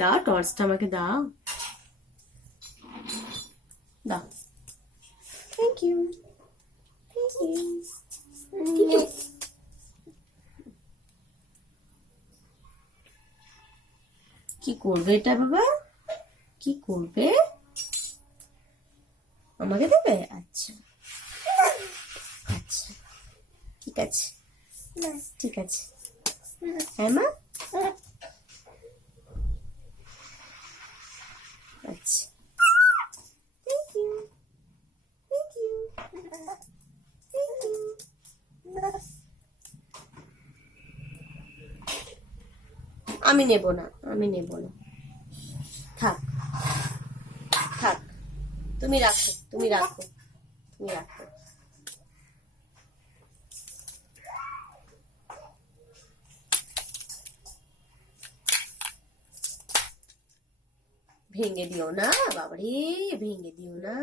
দাও টর্চটা আমাকে দাও, দাও। Thank you, thank you. কি করবে এটা বাবা, কি করবে? আমাকে দেবে? আচ্ছা আচ্ছা, ঠিক আছে, ঠিক আছে। হ্যাঁ মা, আচ্ছা। Thank you, thank you, thank you. আমি নেব না, আমি নেব না, থাক থাক, তুমি রাখো, তুমি রাখো, তুমি রাখো। ভেঙে দিও না বাবারে, ভেঙে দিও না।